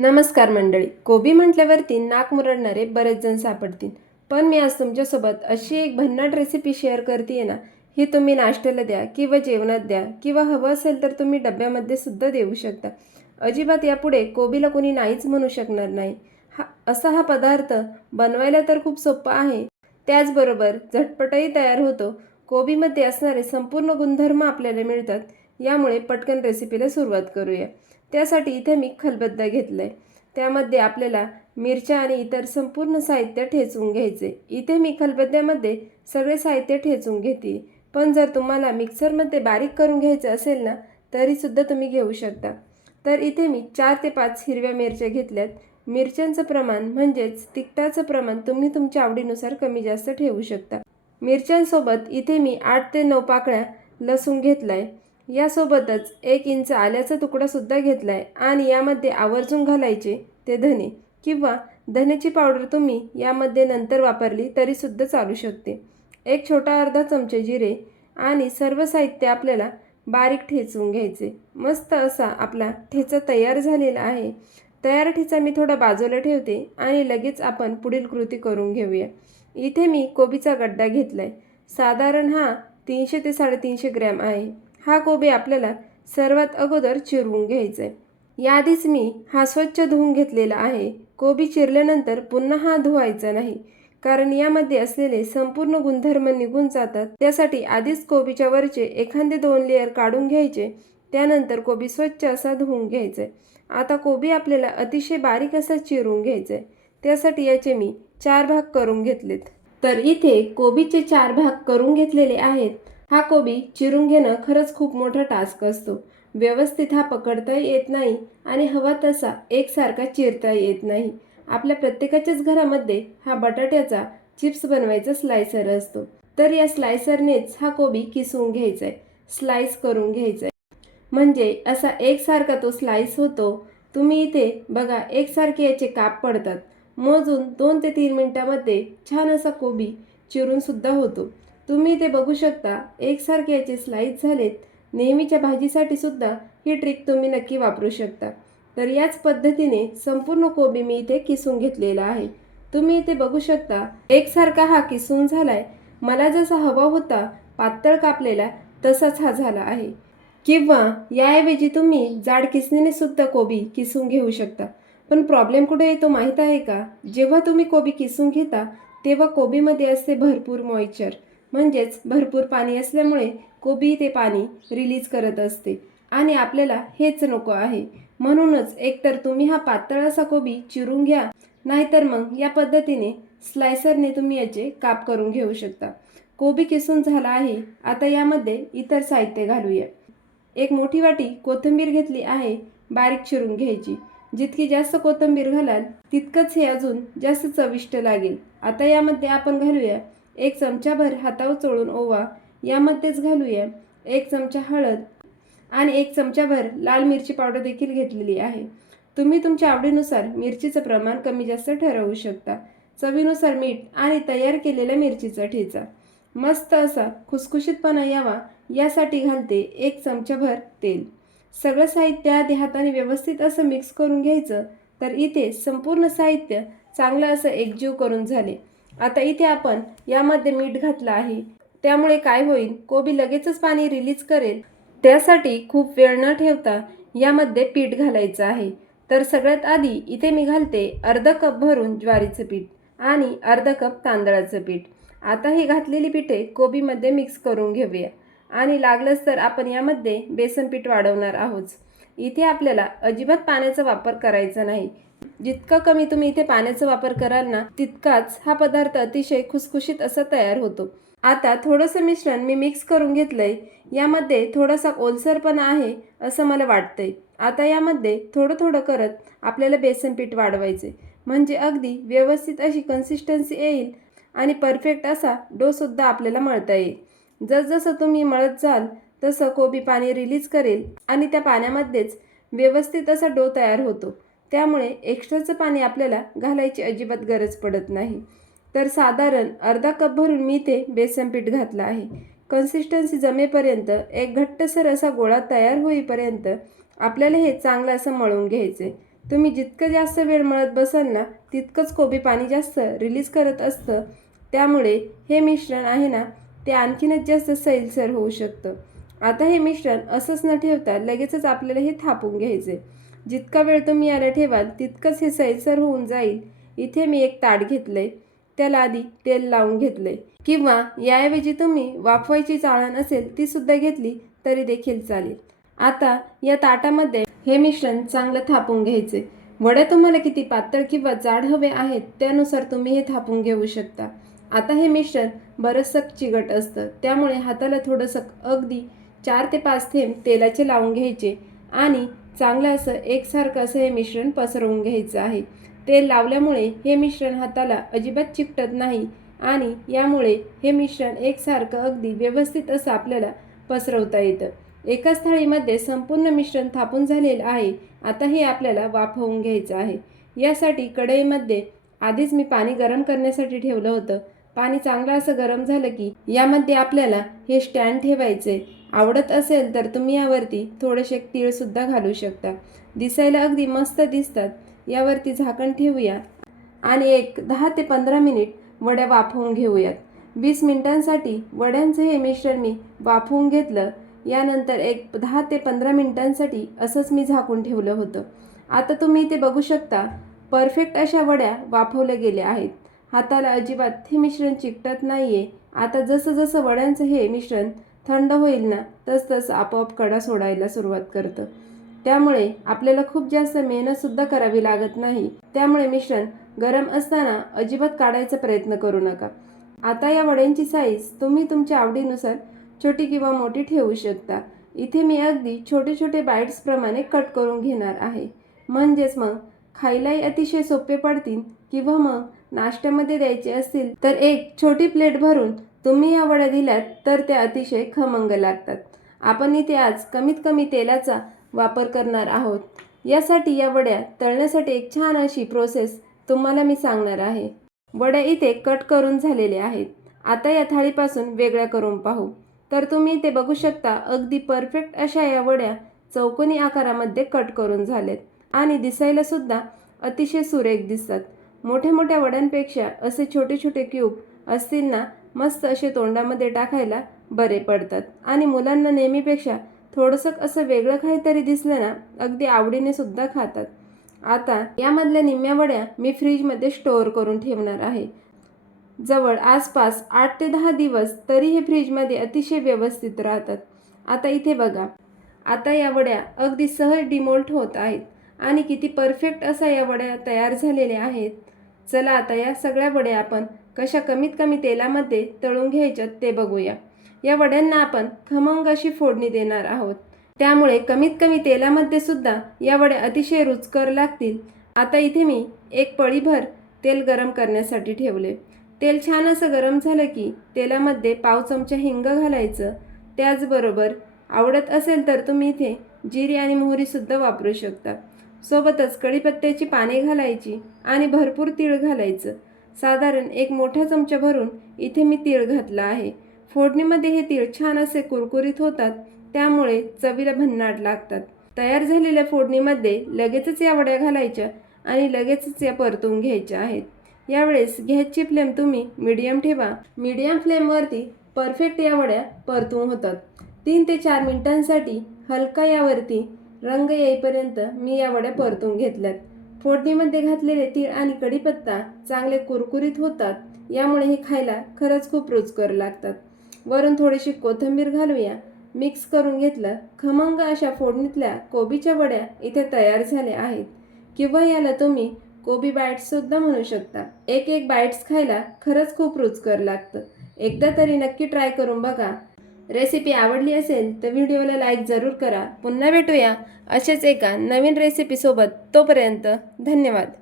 नमस्कार मंडळी. कोबी म्हटल्यावरती नाक मुरडणारे बरेच जण सापडतील, पण मी आज तुमच्यासोबत अशी एक भन्नाट रेसिपी शेअर करते ना. ही तुम्ही नाश्त्याला द्या किंवा जेवणात द्या किंवा हवं असेल तर तुम्ही डब्यामध्ये सुद्धा देऊ शकता. अजिबात यापुढे कोबीला कोणी नाहीच म्हणू शकणार नाही. हा पदार्थ बनवायला तर खूप सोपा आहे, त्याचबरोबर झटपटही तयार होतो. कोबीमध्ये असणारे संपूर्ण गुणधर्म आपल्याला मिळतात. यामुळे पटकन रेसिपीला सुरुवात करूया. त्यासाठी इथे मी खलबत्ता घेतलाय. त्यामध्ये आपल्याला मिरच्या आणि इतर संपूर्ण साहित्य ठेचून घ्यायचे. इथे मी खलबत्त्यामध्ये सगळे साहित्य ठेचून घेते, पण जर तुम्हाला मिक्सरमध्ये बारीक करून घ्यायचं असेल ना तरीसुद्धा तुम्ही घेऊ शकता. तर इथे मी 4 ते 5 हिरव्या मिरच्या घेतल्यात. मिरच्यांचं प्रमाण म्हणजेच तिखटाचं प्रमाण तुम्ही तुमच्या आवडीनुसार कमी जास्त ठेवू शकता. मिरच्यांसोबत इथे मी 8 ते 9 पाकळ्या लसूण घेतलाय. यासोबतच 1 इंच आल्याचा तुकडा सुद्धा घेतलाय आणि यामध्ये आवर्जून घालायचे ते धने किंवा धन्याची पावडर तुम्ही यामध्ये नंतर वापरली तरी सुद्धा चालू शकते. एक छोटा अर्धा चमचे जिरे आणि सर्व साहित्य आपल्याला बारीक ठेचून घ्यायचे. मस्त असा आपला ठेचा तयार झालेला आहे. तयार ठेचा मी थोडा बाजूला ठेवते आणि लगेच आपण पुढील कृती करून घेऊया. इथे मी कोबीचा गड्डा घेतलाय. साधारण हा 300 ते 350 ग्रॅम आहे. हा कोबी आपल्याला सर्वात अगोदर चिरवून घ्यायचा आहे. याआधीच मी हा स्वच्छ धुवून घेतलेला आहे. कोबी चिरल्यानंतर पुन्हा हा धुवायचा नाही, कारण यामध्ये असलेले संपूर्ण गुणधर्म निघून जातात. त्यासाठी आधीच कोबीच्या वरचे एखादे 2 लेयर काढून घ्यायचे. त्यानंतर कोबी स्वच्छ असा धुवून घ्यायचा आहे. आता कोबी आपल्याला अतिशय बारीक असा चिरून घ्यायचा आहे. त्यासाठी याचे मी 4 भाग करून घेतलेत. तर इथे कोबीचे 4 भाग करून घेतलेले आहेत. हा कोबी चिरून घेणं खरंच खूप मोठा टास्क असतो. व्यवस्थित हा पकडताही येत नाही आणि हवा तसा एकसारखा चिरताही येत नाही. आपल्या प्रत्येकाच्याच घरामध्ये हा बटाट्याचा चिप्स बनवायचा स्लायसर असतो. तर या स्लायसरनेच हा कोबी किसून घ्यायचा आहे, स्लाइस करून घ्यायचा आहे. म्हणजे असा एकसारखा तो स्लाइस होतो. तुम्ही इथे बघा, एकसारखे याचे काप पडतात. मोजून 2 ते 3 मिनिटामध्ये छान असा कोबी चिरून सुद्धा होतो. तुम्ही इथे बघू शकता, एकसारखे याचे स्लाइस झालेत. नेहमीच्या भाजीसाठी सुद्धा ही ट्रिक तुम्ही नक्की वापरू शकता. तर याच पद्धतीने संपूर्ण कोबी मी इथे किसून घेतलेला आहे. तुम्ही इथे बघू शकता, एकसारखा हा किसून झालाय. मला जसा हवा होता पातळ कापलेला तसाच हा झाला आहे. किंवा याऐवजी तुम्ही जाड किसणीने सुद्धा कोबी किसून घेऊ शकता. पण प्रॉब्लेम कुठे येतो माहीत आहे का? जेव्हा तुम्ही कोबी किसून घेता तेव्हा कोबीमध्ये असते भरपूर मॉइश्चर, म्हणजेच भरपूर पाणी असल्यामुळे कोबी ते पाणी रिलीज करत असते आणि आपल्याला हेच नको आहे. म्हणूनच एकतर तुम्ही हा पातळ असा कोबी चिरून घ्या, नाहीतर मग या पद्धतीने स्लायसरने तुम्ही याचे काप करून घेऊ शकता. कोबी किसून झाला आहे. आता यामध्ये इतर साहित्य घालूया. एक मोठी वाटी कोथिंबीर घेतली आहे, बारीक चिरून घ्यायची. जितकी जास्त कोथिंबीर घालाल तितकंच हे अजून जास्त चविष्ट लागेल. आता यामध्ये आपण घालूया 1 चमचाभर हातावर चोळून ओवा. यामध्येच घालूया 1 चमचा हळद आणि 1 चमचाभर लाल मिरची पावडर देखील घेतलेली आहे. तुम्ही तुमच्या आवडीनुसार मिरचीचं प्रमाण कमी जास्त ठरवू शकता. चवीनुसार मीठ आणि तयार केलेला मिरचीचा ठेचा. मस्त असा खुसखुशीतपणा यावा यासाठी घालते 1 चमचाभर तेल. सगळं साहित्य आधी हाताने व्यवस्थित असं मिक्स करून घ्यायचं. तर इथे संपूर्ण साहित्य चांगलं असं एकजीव करून झाले. आता इथे आपण यामध्ये मीठ घातलं आहे, त्यामुळे काय होईल, कोबी लगेचच पाणी रिलीज करेल. त्यासाठी खूप वेळ न ठेवता यामध्ये पीठ घालायचं आहे. तर सगळ्यात आधी इथे मी घालते अर्धा कप भरून ज्वारीचं पीठ आणि अर्धा कप तांदळाचं पीठ. आता ही घातलेली पिठे कोबीमध्ये मिक्स करून घेऊया आणि लागलंच तर आपण यामध्ये बेसन पीठ वाढवणार आहोत. इथे आपल्याला अजिबात पाण्याचा वापर करायचा नाही. जितकं कमी तुम्ही इथे पाण्याचा वापर कराल ना, तितकाच हा पदार्थ अतिशय खुसखुशीत असा तयार होतो. आता थोडंसं मिश्रण मी मिक्स करून घेतलंय. यामध्ये थोडासा ओलसरपणा आहे असं मला वाटतंय. आता यामध्ये थोडं थोडं करत आपल्याला बेसन पीठ वाढवायचे, म्हणजे अगदी व्यवस्थित अशी कन्सिस्टन्सी येईल आणि परफेक्ट असा डो सुद्धा आपल्याला मळता येईल. जसजसं तुम्ही मळत जाल तसं कोबी पाणी रिलीज करेल आणि त्या पाण्यामध्येच व्यवस्थित असा डो तयार होतो. त्यामुळे एक्स्ट्राचं पाणी आपल्याला घालायची अजिबात गरज पडत नाही. तर साधारण अर्धा कप भरून मी इथे बेसन पीठ घातलं आहे. कन्सिस्टन्सी जमेपर्यंत, एक घट्टसर असा गोळा तयार होईपर्यंत आपल्याला हे चांगलं असं मळून घ्यायचं आहे. तुम्ही जितकं जास्त वेळ मळत बसाल ना, तितकंच कोबी पाणी जास्त रिलीज करत असतं. त्यामुळे हे मिश्रण आहे ना, ते आणखीनच जास्त सैलसर होऊ शकतं. आता हे मिश्रण असंच न ठेवता लगेचच आपल्याला हे थापून घ्यायचे. जितका वेळ तुम्ही याला ठेवाल तितकंच हे सैलसर होऊन जाईल. इथे मी एक ताट घेतलंय, त्याला आधी तेल लावून घेतलंय, किंवा याऐवजी तुम्ही वाफवायची चाळण असेल ती सुद्धा घेतली तरी देखील चालेल. आता या ताटामध्ये हे मिश्रण चांगलं थापून घ्यायचे. वड्या तुम्हाला किती पातळ किंवा जाड हवे आहेत त्यानुसार तुम्ही हे थापून घेऊ शकता. आता हे मिश्रण बरंचसं चिकट असतं, त्यामुळे हाताला थोडंसं अगदी 4 ते 5 थेंब तेलाचे लावून घ्यायचे आणि चांगलं असं एकसारखं असं हे मिश्रण पसरवून घ्यायचं आहे. तेल लावल्यामुळे हे मिश्रण हाताला अजिबात चिकटत नाही आणि यामुळे हे मिश्रण एकसारखं अगदी व्यवस्थित असं आपल्याला पसरवता येतं. एकाच थाळीमध्ये संपूर्ण मिश्रण थापून झालेलं आहे. आता हे आपल्याला वाफवून घ्यायचं आहे. यासाठी कढईमध्ये आधीच मी पाणी गरम करण्यासाठी ठेवलं होतं. पाणी चांगलं असं गरम झालं की यामध्ये आपल्याला हे स्टँड ठेवायचे. आवडत असेल तर तुम्ही यावरती थोडेसे तीळसुद्धा घालू शकता. दिसायला अगदी मस्त दिसतात. यावरती झाकण ठेवूया आणि एक 10 ते 15 मिनिट वड्या वाफवून घेऊयात. 20 मिनिटांसाठी वड्यांचं हे मिश्रण मी वाफवून घेतलं. यानंतर एक 10 ते 15 मिनिटांसाठी असंच मी झाकून ठेवलं होतं. आता तुम्ही इथे बघू शकता, परफेक्ट अशा वड्या वाफवल्या गेल्या आहेत. हाताला अजिबात हे मिश्रण चिकटत नाही आहे. आता जसं जसं वड्यांचं हे मिश्रण थंड होईल ना, तसं आपोआप कडा सोडायला सुरुवात करतं. त्यामुळे आपल्याला खूप जास्त मेहनतसुद्धा करावी लागत नाही. त्यामुळे मिश्रण गरम असताना अजिबात काढायचा प्रयत्न करू नका. आता या वड्यांची साईज तुम्ही तुमच्या आवडीनुसार छोटी किंवा मोठी ठेवू शकता. इथे मी अगदी छोटे छोटे बाईट्सप्रमाणे कट करून घेणार आहे. म्हणजेच मग खायलाही अतिशय सोपे पडतील, किंवा मग नाश्त्यामध्ये द्यायचे असतील तर एक छोटी प्लेट भरून तुम्ही या वड्या दिल्यात तर त्या अतिशय खमंग लागतात. आपण इथे आज कमीत कमी तेलाचा वापर करणार आहोत. यासाठी या वड्या तळण्यासाठी एक छान अशी प्रोसेस तुम्हाला मी सांगणार आहे. वड्या इथे कट करून झालेल्या आहेत. आता या थाळीपासून वेगळ्या करून पाहू. तर तुम्ही इथे बघू शकता, अगदी परफेक्ट अशा या वड्या चौकोनी आकारामध्ये कट करून झालेत आणि दिसायला सुद्धा अतिशय सुरेख दिसतात. मोठ्या मोठ्या वड्यांपेक्षा असे छोटे छोटे क्यूब असतील ना, मस्त असे तोंडामध्ये टाकायला बरे पडतात आणि मुलांना नेहमीपेक्षा थोडंसं असं वेगळं काहीतरी दिसलं ना, अगदी आवडीने सुद्धा खातात. आता यामधल्या निम्म्या वड्या मी फ्रीजमध्ये स्टोअर करून ठेवणार आहे. जवळ आसपास 8 ते 10 दिवस तरी हे फ्रीजमध्ये अतिशय व्यवस्थित राहतात. आता इथे बघा, आता या वड्या अगदी सहज डिमोल्ट होत आहेत आणि किती परफेक्ट असा या वड्या तयार झालेल्या आहेत. चला आता या सगळ्या वड्या आपण कशा कमीत कमी तेलामध्ये तळून घ्यायच्यात ते बघूया. या वड्यांना आपण खमंग अशी फोडणी देणार आहोत, त्यामुळे कमीत कमी तेलामध्ये सुद्धा या वड्या अतिशय रुचकर लागतील. आता इथे मी एक पळीभर तेल गरम करण्यासाठी ठेवले. तेल छान असं गरम झालं की तेलामध्ये पाव चमचा हिंग घालायचं. त्याचबरोबर आवडत असेल तर तुम्ही इथे जिरे आणि मोहरीसुद्धा वापरू शकता. सोबतच कढीपत्त्याची पाने घालायची आणि भरपूर तीळ घालायचं. साधारण एक मोठा चमचा भरून इथे मी तीळ घातला आहे. फोडणीमध्ये हे तीळ छान असे कुरकुरीत होतात, त्यामुळे चवीला भन्नाट लागतात. तयार झालेल्या फोडणीमध्ये लगेचच या वड्या घालायच्या आणि लगेचच या परतून घ्यायच्या आहेत. यावेळेस गॅसची फ्लेम तुम्ही मीडियम ठेवा. मीडियम फ्लेमवरती परफेक्ट या वड्या परतून होतात. 3 ते 4 मिनिटांसाठी हलका यावरती रंग येईपर्यंत मी या वड्या परतून घेतल्यात. फोडणीमध्ये घातलेले तीळ आणि कढीपत्ता चांगले कुरकुरीत होतात. यामुळे हे खायला खरंच खूप रुचकर लागतात. वरून थोडीशी कोथिंबीर घालूया. मिक्स करून घेतलं. खमंग अशा फोडणीतल्या कोबीच्या वड्या इथे तयार झाल्या आहेत, किंवा याला तुम्ही कोबी बाईट्ससुद्धा म्हणू शकता. एक एक बाईट्स खायला खरंच खूप रुचकर लागतं. एकदा तरी नक्की ट्राय करून बघा. रेसिपी आवडली असेल तर व्हिडिओला लाईक जरूर करा. पुन्हा भेटूया अशाच एका नवीन रेसिपीसोबत. तोपर्यंत धन्यवाद.